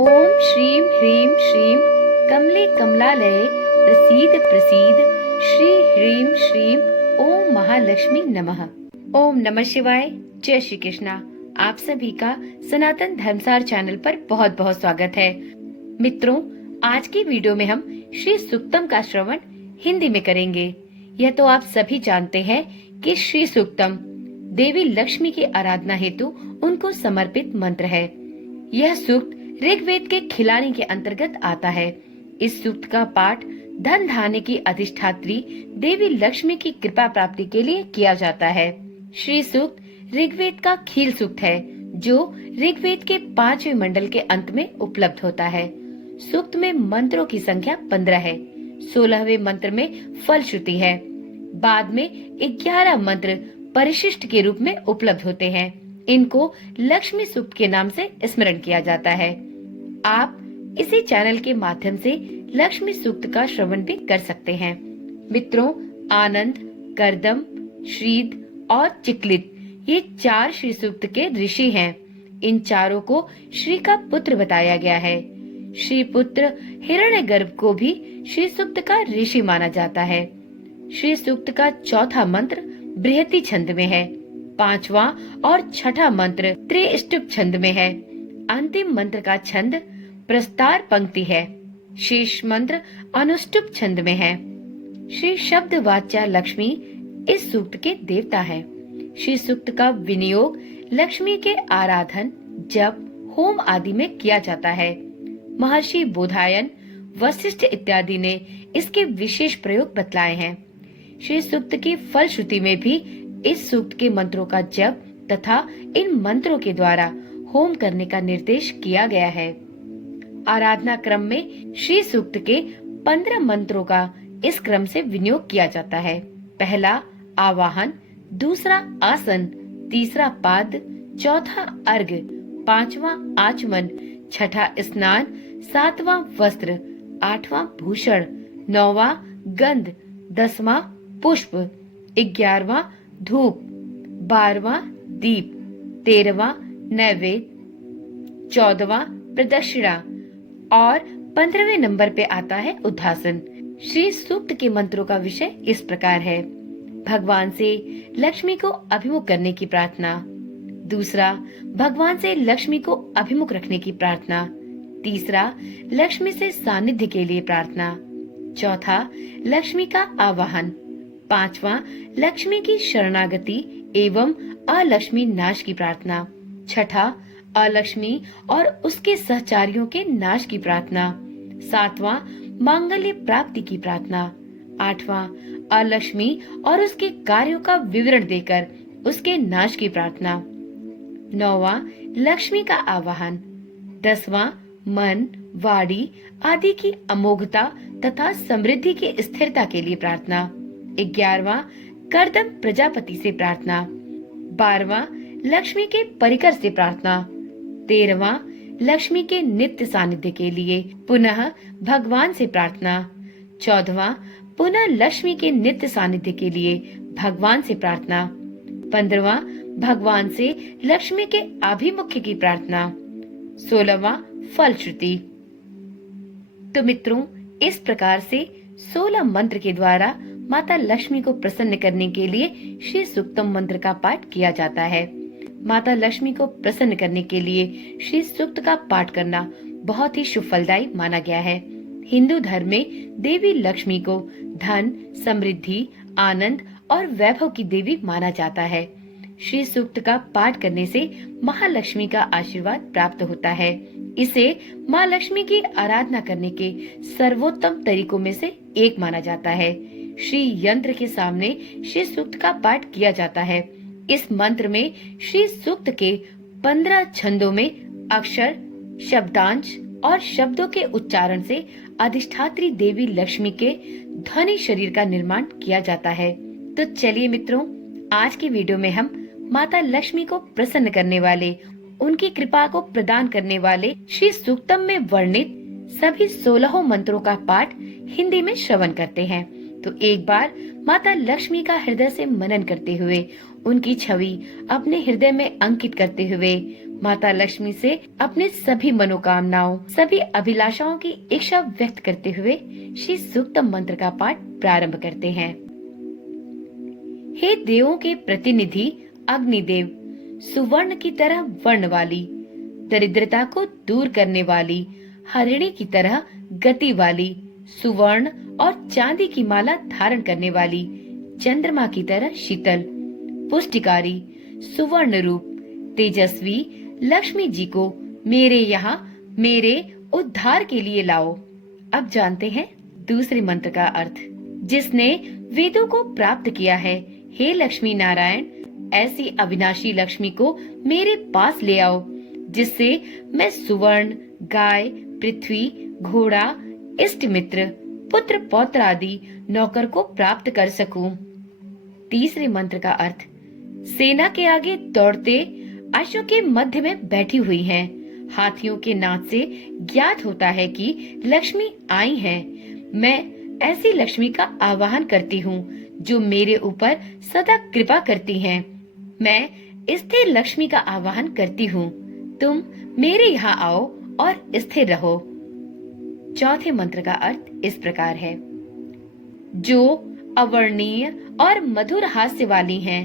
ओम श्रीं ह्रीं श्रीं कमले कमलालये प्रसीद प्रसीद श्री ह्रीं श्रीं ओम महालक्ष्मी नमः। ओम नमः शिवाय। जय श्री कृष्णा। आप सभी का सनातन धर्मसार चैनल पर बहुत बहुत स्वागत है। मित्रों, आज की वीडियो में हम श्री सूक्तम का श्रवण हिंदी में करेंगे। यह तो आप सभी जानते हैं कि श्री सूक्तम देवी लक्ष्मी की आराधना हेतु उनको समर्पित मंत्र है। यह सूक्त ऋग्वेद के खिलानी के अंतर्गत आता है। इस सूक्त का पाठ धन धान्य की अधिष्ठात्री देवी लक्ष्मी की कृपा प्राप्ति के लिए किया जाता है। श्री सूक्त ऋग्वेद का खील सूक्त है, जो ऋग्वेद के 5वें मंडल के अंत में उपलब्ध होता है। सूक्त में मंत्रों की संख्या 15 है। 16वें मंत्र में फलश्रुति है। बाद में 11 मंत्र परिशिष्ट के रूप में उपलब्ध होते हैं। इनको लक्ष्मी सूक्त के नाम से स्मरण किया जाता है। आप इसी चैनल के माध्यम से लक्ष्मी सूक्त का श्रवण भी कर सकते हैं। मित्रों, आनंद, कर्दम, श्रीद और चिकलित ये 4 श्री सूक्त के ऋषि हैं। इन चारों को श्री का पुत्र बताया गया है। श्री पुत्र हिरण्यगर्भ को भी श्री सूक्त का ऋषि माना जाता है। श्री सूक्त का चौथा मंत्र बृहति छंद में है। 5वां और 6ठा मंत्र त्रिष्टुप छंद में है। अंतिम मंत्र का छंद प्रस्तार पंक्ति है। शेष मंत्र अनुष्टुप छंद में है। श्री शब्द वाच्या लक्ष्मी इस सूक्त के देवता है। श्री सूक्त का विनियोग लक्ष्मी के आराधन, जप, होम आदि में किया जाता है। महर्षि बोधायन, वशिष्ठ इत्यादि ने इसके विशेष प्रयोग बतलाए हैं। श्री सूक्त की फलश्रुति में भी इस सूक्त के मंत्रों का जप तथा इन मंत्रों के द्वारा होम करने का निर्देश किया गया है। आराधना क्रम में श्री सूक्त के 15 मंत्रों का इस क्रम से विनियोग किया जाता है। पहला आवाहन, दूसरा आसन, तीसरा पाद, चौथा अर्घ, 5वां आचमन, 6ठा स्नान, 7वां वस्त्र, 8वां भूषण, 9वां गंध, 10वां पुष्प, 11वां धूप, 12वां दीप, 13वां नैवेद्य, 14वां प्रदक्षिणा और 15वें नंबर पे आता है उद्घासन। श्री सूक्त के मंत्रों का विषय इस प्रकार है। भगवान से लक्ष्मी को अभिमुख करने की प्रार्थना। दूसरा, भगवान से लक्ष्मी को अभिमुख रखने की प्रार्थना। तीसरा, लक्ष्मी से सानिध्य के लिए प्रार्थना। चौथा, लक्ष्मी का आवाहन। 5वां, लक्ष्मी की शरणागति एवं अलक्ष्मी नाश की प्रार्थना। 6ठा, अलक्ष्मी और उसके सहचारियों के नाश की प्रार्थना। 7वां, मांगल्य प्राप्ति की प्रार्थना। 8वां, अलक्ष्मी और उसके कार्यों का विवरण देकर उसके नाश की प्रार्थना। 9वां, लक्ष्मी का आवाहन। 10वां, मन, वाणी आदि की अमोघता तथा समृद्धि की स्थिरता के लिए प्रार्थना। 11वां, कर्दम प्रजापति से प्रार्थना। 12वां, लक्ष्मी के परिकर से प्रार्थना। 13वां, लक्ष्मी के नित्य सानिध्य के लिए पुनः भगवान से प्रार्थना। 14वां, पुनः लक्ष्मी के नित्य सानिध्य के लिए भगवान से प्रार्थना। 15वां, भगवान से लक्ष्मी के आभिमुख्य की प्रार्थना। 16वां, फलश्रुति। तो मित्रों, इस प्रकार से 16 मंत्र के द्वारा माता लक्ष्मी को प्रसन्न करने के लिए श्री सूक्तम मंत्र का पाठ किया जाता है। माता लक्ष्मी को प्रसन्न करने के लिए श्री सूक्त का पाठ करना बहुत ही शुभ फलदायी माना गया है। हिंदू धर्म में देवी लक्ष्मी को धन, समृद्धि, आनंद और वैभव की देवी माना जाता है। श्री सूक्त का पाठ करने से महालक्ष्मी का आशीर्वाद प्राप्त होता है। इसे माँ लक्ष्मी की आराधना करने के सर्वोत्तम तरीकों में से एक माना जाता है। श्री यंत्र के सामने श्री सूक्त का पाठ किया जाता है। इस मंत्र में श्री सूक्त के 15 छंदों में अक्षर, शब्दांश और शब्दों के उच्चारण से अधिष्ठात्री देवी लक्ष्मी के ध्वनि शरीर का निर्माण किया जाता है। तो चलिए मित्रों, आज की वीडियो में हम माता लक्ष्मी को प्रसन्न करने वाले, उनकी कृपा को प्रदान करने वाले श्री सूक्तम में वर्णित सभी 16 मंत्रों का पाठ हिंदी में श्रवण करते हैं। तो एक बार माता लक्ष्मी का हृदय से मनन करते हुए, उनकी छवि अपने हृदय में अंकित करते हुए माता लक्ष्मी से अपने सभी मनोकामनाओं, सभी अभिलाषाओं की इच्छा व्यक्त करते हुए श्री सूक्तम मंत्र का पाठ प्रारंभ करते हैं। हे देवों के प्रतिनिधि अग्निदेव, सुवर्ण की तरह वर्ण वाली, दरिद्रता को दूर करने वाली, हरिणी की तरह गति वाली, सुवर्ण और चांदी की माला धारण करने वाली, चंद्रमा की तरह शीतल, पुष्टिकारी, सुवर्ण रूप, तेजस्वी लक्ष्मी जी को मेरे यहाँ मेरे उद्धार के लिए लाओ। अब जानते हैं दूसरे मंत्र का अर्थ। जिसने वेदों को प्राप्त किया है, हे लक्ष्मी नारायण, ऐसी अविनाशी लक्ष्मी को मेरे पास ले आओ, जिससे मैं सुवर्ण, गाय, पृथ्वी, घोड़ा, इष्ट मित्र, पुत्र पौत्र आदि नौकर को प्राप्त कर सकूं। तीसरे मंत्र का अर्थ। सेना के आगे दौड़ते अश्वों के मध्य में बैठी हुई हैं। हाथियों के नाच से ज्ञात होता है कि लक्ष्मी आई हैं। मैं ऐसी लक्ष्मी का आवाहन करती हूँ जो मेरे ऊपर सदा कृपा करती हैं। मैं स्थिर लक्ष्मी का आवाहन करती हूँ। तुम मेरे यहाँ आओ और स्थिर रहो। चौथे मंत्र का अर्थ इस प्रकार है। जो अवर्णीय और मधुर हास्य वाली हैं,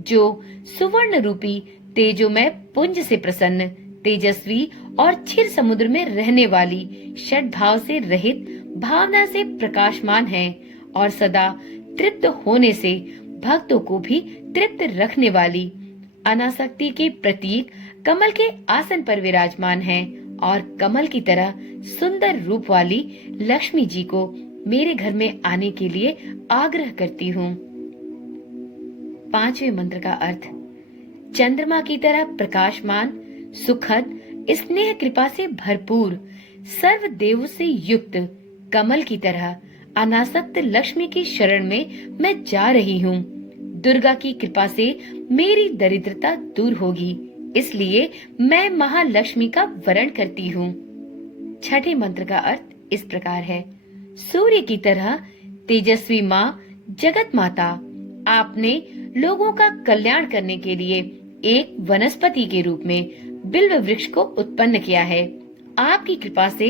जो सुवर्ण रूपी तेजोमय पुंज से प्रसन्न, तेजस्वी और क्षीर समुद्र में रहने वाली, षड भाव से रहित, भावना से प्रकाशमान है और सदा तृप्त होने से भक्तों को भी तृप्त रखने वाली, अनासक्ति के प्रतीक कमल के आसन पर विराजमान है और कमल की तरह सुंदर रूप वाली लक्ष्मी जी को मेरे घर में आने के लिए आग्रह करती हूँ। पांचवें मंत्र का अर्थ। चंद्रमा की तरह प्रकाशमान, सुखद, स्नेह कृपा से भरपूर, सर्व देव से युक्त, कमल की तरह अनासक्त लक्ष्मी की शरण में मैं जा रही हूँ। दुर्गा की कृपा से मेरी दरिद्रता दूर होगी, इसलिए मैं महालक्ष्मी का वरण करती हूँ। छठे मंत्र का अर्थ इस प्रकार है। सूर्य की तरह तेजस्वी माँ, जगत माता, आपने लोगों का कल्याण करने के लिए एक वनस्पति के रूप में बिल्व वृक्ष को उत्पन्न किया है। आपकी कृपा से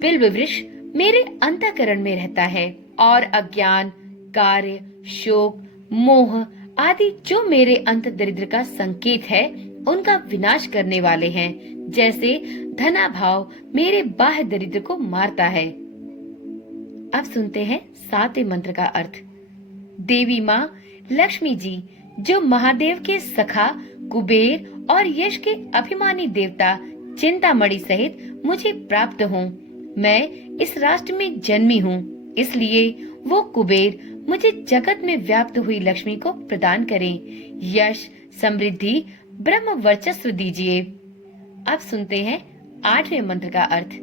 बिल्व वृक्ष मेरे अंतःकरण में रहता है और अज्ञान, कार्य, शोक, मोह आदि जो मेरे अंत दरिद्र का संकेत है, उनका विनाश करने वाले हैं। जैसे धनाभाव मेरे बाह्य दरिद्र को मारता है। अब सुनते हैं सातवें मंत्र का अर्थ। देवी माँ लक्ष्मी जी, जो महादेव के सखा कुबेर और यश के अभिमानी देवता चिंतामणि सहित मुझे प्राप्त हों। मैं इस राष्ट्र में जन्मी हूँ, इसलिए वो कुबेर मुझे जगत में व्याप्त हुई लक्ष्मी को प्रदान करें। यश, समृद्धि, ब्रह्म वर्चस्व दीजिए। अब सुनते हैं आठवें मंत्र का अर्थ।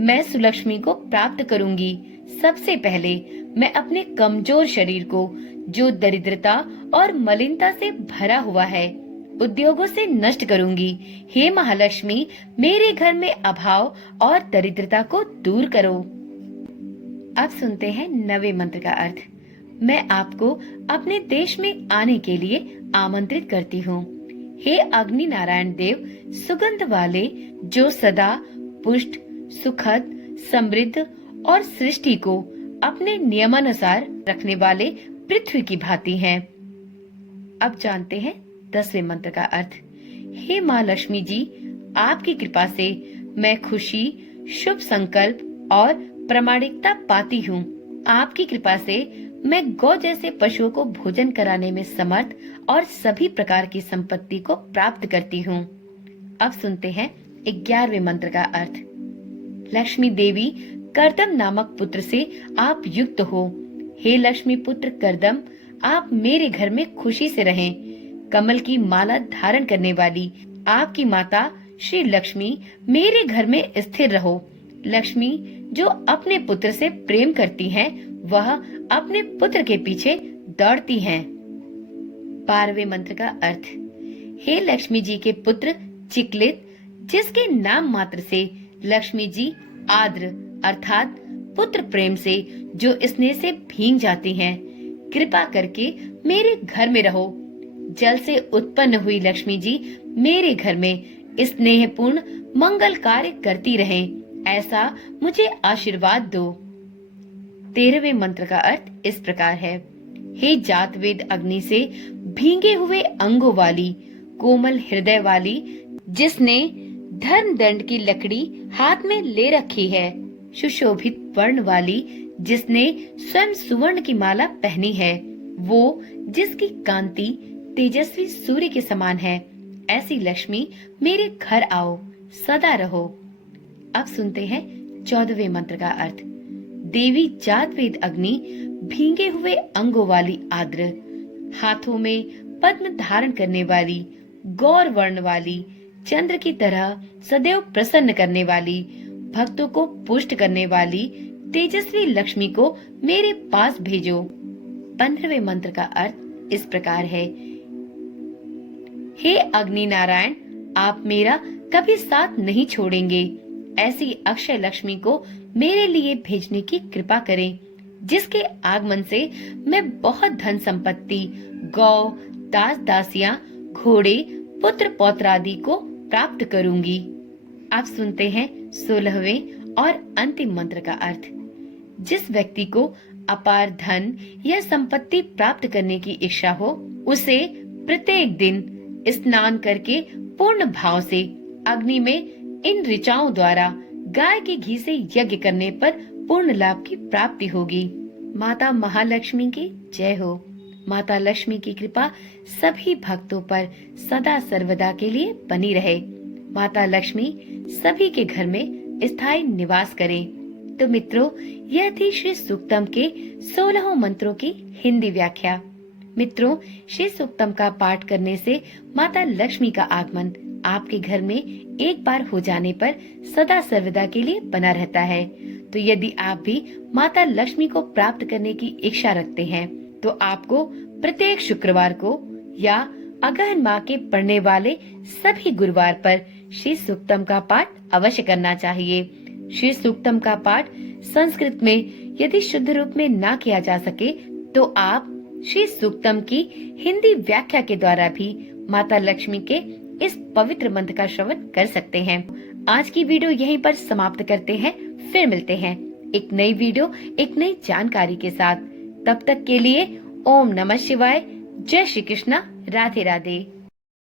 मैं सुलक्ष्मी को प्राप्त करूंगी। सबसे पहले मैं अपने कमजोर शरीर को, जो दरिद्रता और मलिनता से भरा हुआ है, उद्योगों से नष्ट करूंगी। हे महालक्ष्मी, मेरे घर में अभाव और दरिद्रता को दूर करो। अब सुनते हैं नवे मंत्र का अर्थ। मैं आपको अपने देश में आने के लिए आमंत्रित करती हूँ। हे अग्नि नारायण देव, सुगंध वाले, जो सदा पुष्ट, सुखद, समृद्ध और सृष्टि को अपने नियमानुसार रखने वाले पृथ्वी की भांति हैं। अब जानते हैं 10वें मंत्र का अर्थ। हे माँ लक्ष्मी जी, आपकी कृपा से मैं खुशी, शुभ संकल्प और प्रामाणिकता पाती हूँ। आपकी कृपा से मैं गौ जैसे पशुओं को भोजन कराने में समर्थ और सभी प्रकार की संपत्ति को प्राप्त करती हूँ। अब सुनते हैं 11वें मंत्र का अर्थ। लक्ष्मी देवी, कर्दम नामक पुत्र से आप युक्त हो। हे लक्ष्मी पुत्र कर्दम, आप मेरे घर में खुशी से रहें। कमल की माला धारण करने वाली आपकी माता श्री लक्ष्मी मेरे घर में स्थिर रहो। लक्ष्मी जो अपने पुत्र से प्रेम करती हैं, वह अपने पुत्र के पीछे दौड़ती हैं। 12वें मंत्र का अर्थ। हे लक्ष्मी जी के पुत्र चिकलित, जिसके नाम मात्र से लक्ष्मी जी आद्र अर्थात पुत्र प्रेम से जो स्नेह से भींग जाती हैं, कृपा करके मेरे घर में रहो। जल से उत्पन्न हुई लक्ष्मी जी मेरे घर में स्नेहपूर्ण मंगल कार्य करती रहें, ऐसा मुझे आशीर्वाद दो। 13वें मंत्र का अर्थ इस प्रकार है। हे जातवेद अग्नि से भींगे हुए अंगों वाली, कोमल हृदय वाली, जिसने धर्म दंड की लकड़ी हाथ में ले रखी है, सुशोभित वर्ण वाली, जिसने स्वयं सुवर्ण की माला पहनी है, वो जिसकी कांति तेजस्वी सूर्य के समान है, ऐसी लक्ष्मी मेरे घर आओ, सदा रहो। अब सुनते हैं 14वें मंत्र का अर्थ। देवी जातवेद अग्नि भींगे हुए अंगों वाली आर्द्र, हाथों में पद्म धारण करने वाली, गौर वर्ण वाली, चंद्र की तरह सदैव प्रसन्न करने वाली, भक्तों को पुष्ट करने वाली तेजस्वी लक्ष्मी को मेरे पास भेजो। 15वें मंत्र का अर्थ इस प्रकार है। हे अग्नि नारायण, आप मेरा कभी साथ नहीं छोड़ेंगे, ऐसी अक्षय लक्ष्मी को मेरे लिए भेजने की कृपा करें, जिसके आगमन से मैं बहुत धन संपत्ति, गौ, दास दासियां, घोड़े, पुत्र पौत्र आदि को प्राप्त करूंगी। आप सुनते हैं 16वें और अंतिम मंत्र का अर्थ। जिस व्यक्ति को अपार धन या संपत्ति प्राप्त करने की इच्छा हो, उसे प्रत्येक दिन स्नान करके पूर्ण भाव से अग्नि में इन ऋचाओं द्वारा गाय के घी से यज्ञ करने पर पूर्ण लाभ की प्राप्ति होगी। माता महालक्ष्मी की जय हो। माता लक्ष्मी की कृपा सभी भक्तों पर सदा सर्वदा के लिए बनी रहे। माता लक्ष्मी सभी के घर में स्थायी निवास करे। तो मित्रों, यह थी श्री सूक्तम के 16 मंत्रों की हिंदी व्याख्या। मित्रों, श्री सूक्तम का पाठ करने से माता लक्ष्मी का आगमन आपके घर में एक बार हो जाने पर सदा सर्वदा के लिए बना रहता है। तो यदि आप भी माता लक्ष्मी को प्राप्त करने की इच्छा रखते हैं, तो आपको प्रत्येक शुक्रवार को या अगहन माह के पढ़ने वाले सभी गुरुवार पर श्री सूक्तम का पाठ अवश्य करना चाहिए। श्री सूक्तम का पाठ संस्कृत में यदि शुद्ध रूप में ना किया जा सके, तो आप श्री सूक्तम की हिंदी व्याख्या के द्वारा भी माता लक्ष्मी के इस पवित्र मंत्र का श्रवण कर सकते हैं। आज की वीडियो यहीं पर समाप्त करते हैं। फिर मिलते हैं एक नई वीडियो, एक नई जानकारी के साथ। तब तक के लिए ओम नमः शिवाय, जय श्री कृष्णा, राधे राधे।